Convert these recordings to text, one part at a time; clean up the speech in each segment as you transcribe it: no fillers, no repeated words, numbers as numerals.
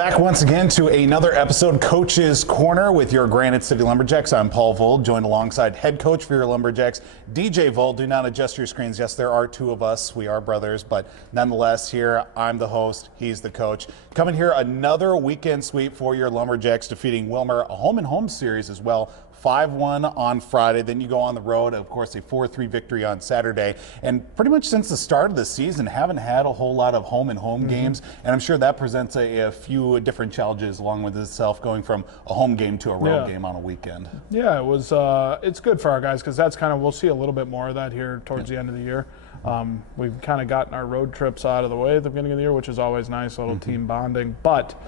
back once again to another episode, Coach's Corner with your Granite City Lumberjacks. I'm Paul Vold, joined alongside head coach for your Lumberjacks, DJ Vold. Do not adjust your screens. Yes, there are two of us. We are brothers, but nonetheless, here I'm the host. He's the coach. Coming here, another weekend sweep for your Lumberjacks, defeating Willmar, a home-and-home series as well. 5-1 on Friday, then you go on the road, of course a 4-3 victory on Saturday, and pretty much since the start of the season haven't had a whole lot of home games, and I'm sure that presents a few different challenges along with itself, going from a home game to a road game on a weekend. Yeah, it was. It's good for our guys because that's kind of, we'll see a little bit more of that here towards the end of the year. We've kind of gotten our road trips out of the way at the beginning of the year, which is always nice, a little team bonding, but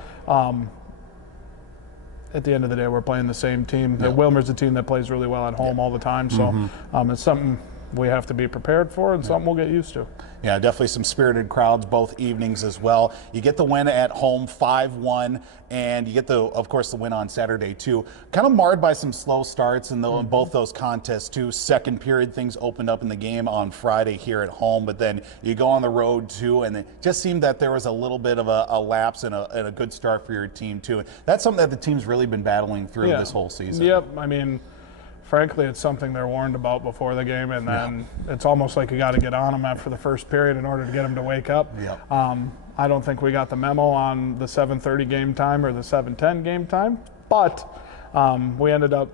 at the end of the day, we're playing the same team. Yeah. Willmar's a team that plays really well at home all the time, so it's something we have to be prepared for and something we'll get used to. Yeah, definitely some spirited crowds both evenings as well. You get the win at home, 5-1, and you get of course, the win on Saturday too. Kind of marred by some slow starts in both those contests too. Second period, things opened up in the game on Friday here at home, but then you go on the road too, and it just seemed that there was a little bit of a lapse and a good start for your team too. And that's something that the team's really been battling through this whole season. Yep, I mean, frankly, it's something they're warned about before the game, and then it's almost like you got to get on them after the first period in order to get them to wake up. I don't think we got the memo on the 7:30 game time or the 7:10 game time, but we ended up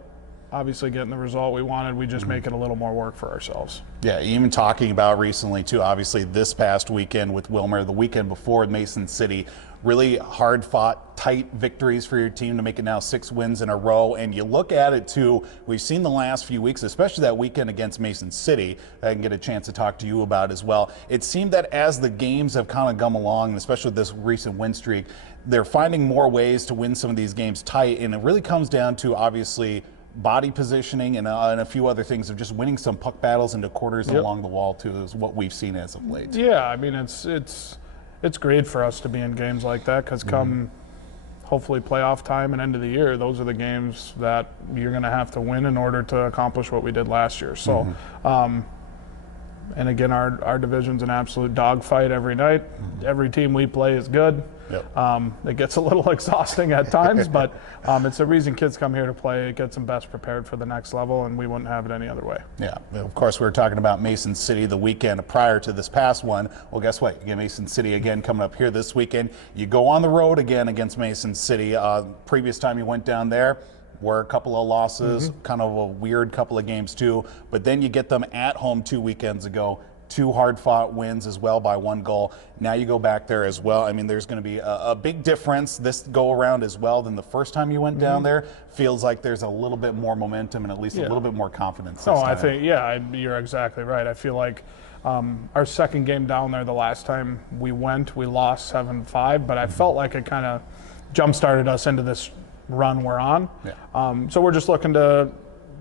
obviously getting the result we wanted. We just make it a little more work for ourselves. Yeah, even talking about recently too, obviously this past weekend with Willmar, the weekend before Mason City, really hard fought, tight victories for your team to make it now 6 wins in a row. And you look at it too, we've seen the last few weeks, especially that weekend against Mason City, I can get a chance to talk to you about as well. It seemed that as the games have kind of come along, and especially this recent win streak, they're finding more ways to win some of these games tight. And it really comes down to obviously body positioning and a few other things of just winning some puck battles into quarters along the wall too, is what we've seen as of late. Yeah, I mean, it's great for us to be in games like that because come hopefully playoff time and end of the year, those are the games that you're going to have to win in order to accomplish what we did last year. So, and again, our division's an absolute dogfight every night. Every team we play is good. It gets a little exhausting at times, but it's the reason kids come here to play. It gets them best prepared for the next level, and we wouldn't have it any other way. Yeah, of course, we were talking about Mason City the weekend prior to this past one. Well, guess what? You get Mason City again coming up here this weekend. You go on the road again against Mason City. Previous time you went down there were a couple of losses, kind of a weird couple of games too, but then you get them at home 2 weekends ago. 2 hard-fought wins as well by 1 goal. Now you go back there as well. I mean, there's going to be a big difference this go-around as well than the first time you went down there. Feels like there's a little bit more momentum and at least a little bit more confidence this time. I think, you're exactly right. I feel like our second game down there, the last time we went, we lost 7-5, but I felt like it kind of jump-started us into this run we're on. So we're just looking to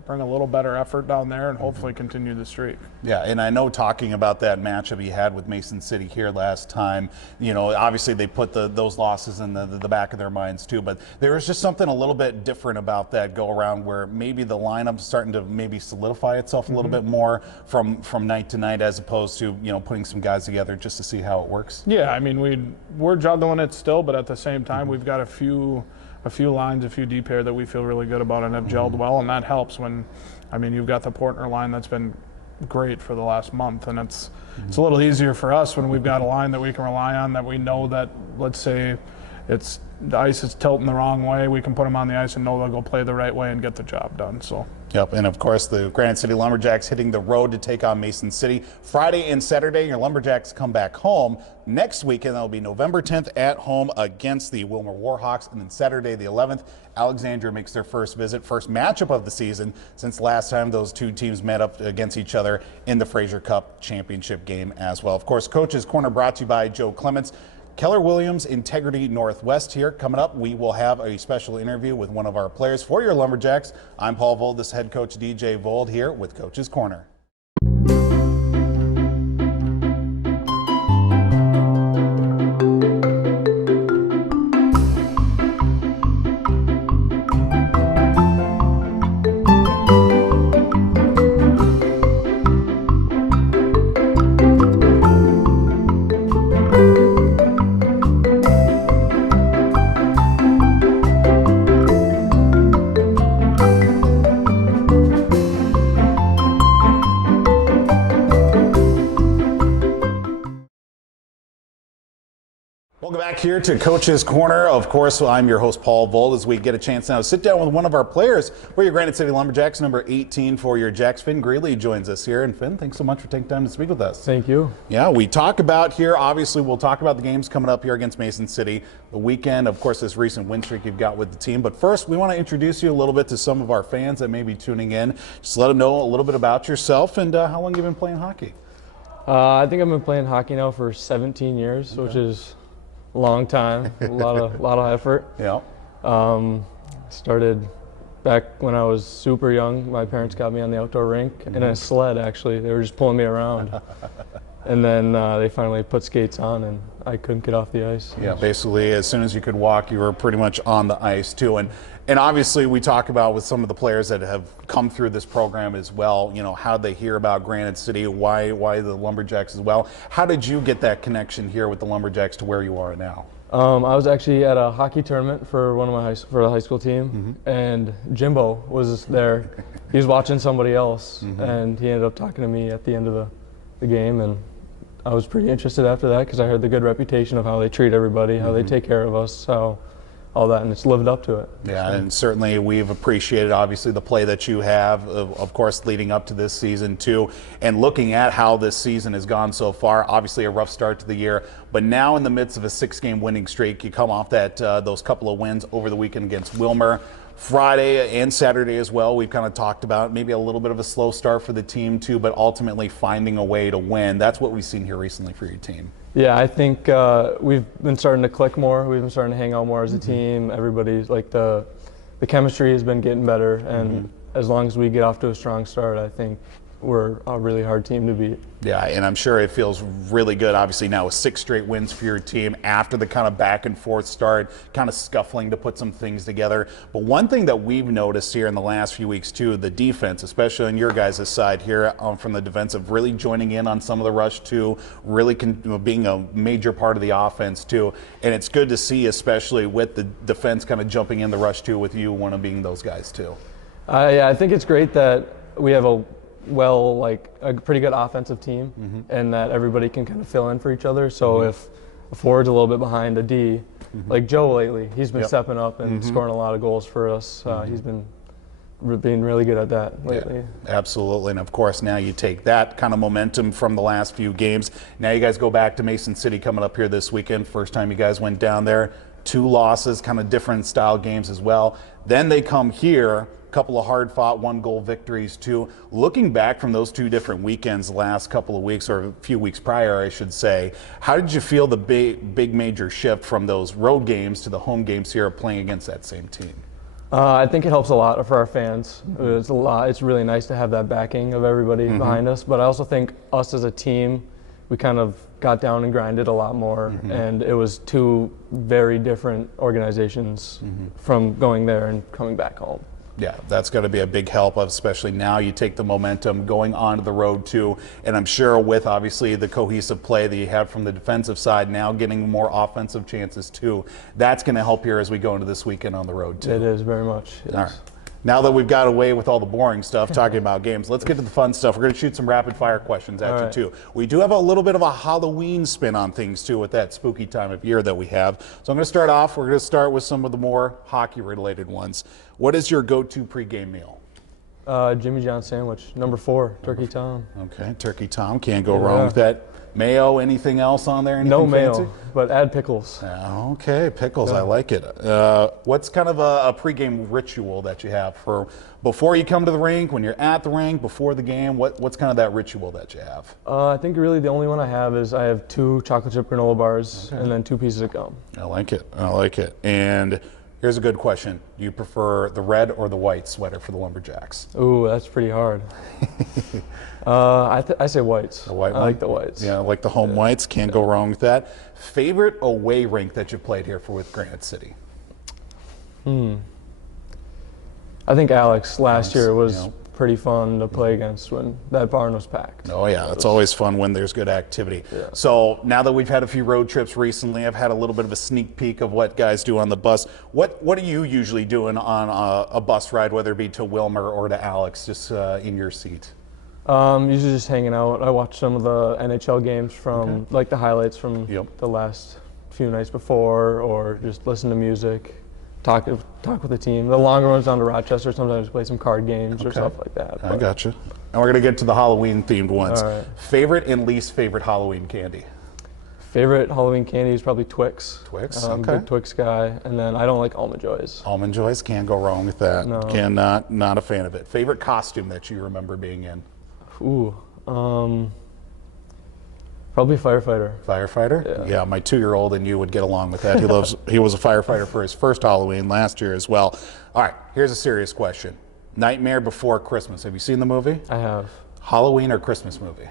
bring a little better effort down there and hopefully continue the streak. Yeah, and I know talking about that matchup you had with Mason City here last time, you know, obviously they put those losses in the back of their minds too, but there was just something a little bit different about that go around where maybe the lineup's starting to maybe solidify itself a little bit more from night to night as opposed to, you know, putting some guys together just to see how it works. Yeah, I mean, we're juggling it still, but at the same time we've got a few lines, a few deep here that we feel really good about and have gelled well, and that helps when, I mean, you've got the Portner line that's been great for the last month, and it's a little easier for us when we've got a line that we can rely on, that we know that, let's say the ice is tilting the wrong way, we can put them on the ice and know they'll go play the right way and get the job done. So. Yep, and of course the Granite City Lumberjacks hitting the road to take on Mason City Friday and Saturday. Your Lumberjacks come back home next weekend. That'll be November 10th at home against the Willmar Warhawks, and then Saturday the 11th, Alexandria makes their first matchup of the season since last time those two teams met up against each other in the Fraser Cup championship game as well. Of course, Coach's Corner brought to you by Joe Clemence. Keller Williams Integrity Northwest here. Coming up, we will have a special interview with one of our players for your Lumberjacks. I'm Paul Vold, this head coach DJ Vold here with Coach's Corner. back here to Coach's Corner. Of course, I'm your host, Paul Vold, as we get a chance now to sit down with one of our players for your Granite City Lumberjacks, number 18 for your Jacks. Finn Greeley joins us here. And Finn, thanks so much for taking time to speak with us. Thank you. Yeah, we talk about here, obviously we'll talk about the games coming up here against Mason City, the weekend, of course, this recent win streak you've got with the team. But first, we want to introduce you a little bit to some of our fans that may be tuning in. Just let them know a little bit about yourself and how long you've been playing hockey. I think I've been playing hockey now for 17 years, which is a long time, a lot of effort. Yeah. Started back when I was super young. My parents got me on the outdoor rink in a sled, actually. They were just pulling me around. And then they finally put skates on, and I couldn't get off the ice. Yeah, basically, as soon as you could walk, you were pretty much on the ice, too. And obviously, we talk about with some of the players that have come through this program as well, you know, how they hear about Granite City, why the Lumberjacks as well. How did you get that connection here with the Lumberjacks to where you are now? I was actually at a hockey tournament for for the high school team, and Jimbo was there. He was watching somebody else, and he ended up talking to me at the end of the game, and I was pretty interested after that because I heard the good reputation of how they treat everybody, how they take care of us, how all that, and it's lived up to it. Yeah, and certainly we've appreciated, obviously, the play that you have, of course, leading up to this season, too. And looking at how this season has gone so far, obviously a rough start to the year, but now in the midst of a 6-game winning streak, you come off that those couple of wins over the weekend against Wilmer. Friday and Saturday as well, we've kind of talked about maybe a little bit of a slow start for the team, too, but ultimately finding a way to win. That's what we've seen here recently for your team. Yeah, I think we've been starting to click more. We've been starting to hang out more as a team. Everybody's like the chemistry has been getting better, and as long as we get off to a strong start, I think we're a really hard team to beat. Yeah, and I'm sure it feels really good, obviously, now with 6 straight wins for your team after the kind of back and forth start, kind of scuffling to put some things together. But one thing that we've noticed here in the last few weeks, too, the defense, especially on your guys' side here from the defensive, really joining in on some of the rush, too, really being a major part of the offense, too. And it's good to see, especially with the defense kind of jumping in the rush, too, with you one of being those guys, too. Yeah, I think it's great that we have a pretty good offensive team, and that everybody can kind of fill in for each other. So if a forward's a little bit behind a D, like Joe lately, he's been stepping up and scoring a lot of goals for us. He's been being really good at that lately. Yeah, absolutely, and of course now you take that kind of momentum from the last few games. Now you guys go back to Mason City coming up here this weekend. First time you guys went down there, 2 losses, kind of different style games as well. Then they come here, couple of hard-fought 1-goal victories, too. Looking back from those 2 different weekends the last couple of weeks, or a few weeks prior, I should say, how did you feel the big major shift from those road games to the home games here playing against that same team? I think it helps a lot for our fans. It's really nice to have that backing of everybody behind us, but I also think us as a team, we kind of got down and grinded a lot more, and it was 2 very different organizations from going there and coming back home. Yeah, that's going to be a big help, especially now you take the momentum going onto the road too. And I'm sure with obviously the cohesive play that you have from the defensive side, now getting more offensive chances too, that's going to help here as we go into this weekend on the road too. It is very much. Yes. All right. Now that we've got away with all the boring stuff, talking about games, let's get to the fun stuff. We're going to shoot some rapid fire questions at you too. We do have a little bit of a Halloween spin on things too with that spooky time of year that we have. So I'm going to start off. We're going to start with some of the more hockey related ones. What is your go-to pregame meal? Jimmy John sandwich, number 4, Turkey Tom. Okay, Turkey Tom, can't go wrong with that. Mayo, anything else on there? Anything no mayo, fancy? but add pickles. Okay, pickles, I like it. What's kind of a pregame ritual that you have for before you come to the rink, when you're at the rink, before the game? What's kind of that ritual that you have? I think really the only one I have is I have 2 chocolate chip granola bars and then 2 pieces of gum. I like it. I like it. And here's a good question. Do you prefer the red or the white sweater for the Lumberjacks? Ooh, that's pretty hard. I say whites. The white one? I like the whites. Yeah, I like the home whites. Can't go wrong with that. Favorite away rink that you played here for with Granite City? I think Alex last year was pretty fun to play against when that barn was packed. Oh yeah, it's always fun when there's good activity. Yeah. So now that we've had a few road trips recently, I've had a little bit of a sneak peek of what guys do on the bus. What are you usually doing on a bus ride, whether it be to Wilmer or to Alex, just in your seat? Usually just hanging out. I watch some of the NHL games from like the highlights from the last few nights before, or just listen to music, talk with the team. The longer ones down to Rochester, sometimes play some card games or stuff like that. I gotcha. And we're going to get to the Halloween themed ones. All right. Favorite and least favorite Halloween candy? Favorite Halloween candy is probably Twix. Twix, I'm a okay. big Twix guy. And then I don't like Almond Joys. Almond Joys, can't go wrong with that. No. Not a fan of it. Favorite costume that you remember being in? Ooh, probably firefighter. Firefighter? Yeah. My 2-year-old and you would get along with that. He was a firefighter for his first Halloween last year as well. All right, here's a serious question. Nightmare Before Christmas. Have you seen the movie? I have. Halloween or Christmas movie?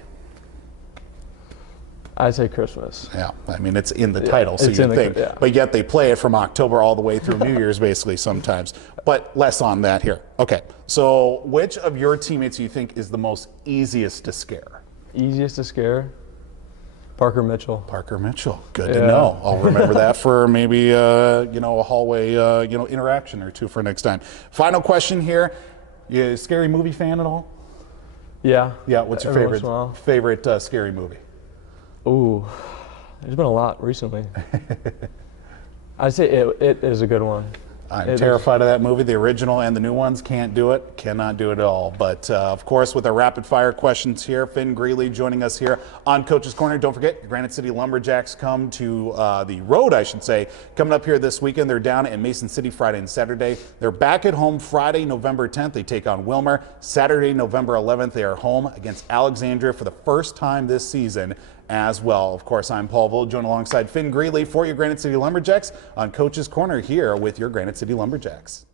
I'd say Christmas. Yeah, I mean, it's in the title, so it's you in the- think. yeah. But yet they play it from October all the way through New Year's, basically, sometimes. But less on that here. Okay, so which of your teammates do you think is the most easiest to scare? Easiest to scare? Parker Mitchell. Parker Mitchell. Good to Yeah. know. I'll remember that for maybe a hallway interaction or two for next time. Final question here. You a scary movie fan at all? Yeah. Yeah. What's your Every once in a while. favorite scary movie? Ooh, there's been a lot recently. I'd say it is a good one. I'm It terrified of that movie. The original and the new ones can't do it. Cannot do it at all. But of course, with our rapid fire questions here, Finn Greeley joining us here on Coach's Corner. Don't forget, Granite City Lumberjacks come to the road, I should say, coming up here this weekend. They're down in Mason City Friday and Saturday. They're back at home Friday, November 10th. They take on Wilmer. Saturday, November 11th, they are home against Alexandria for the first time this season as well. Of course, I'm Paul Vold, joined alongside Finn Greeley for your Granite City Lumberjacks on Coach's Corner here with your Granite City Lumberjacks.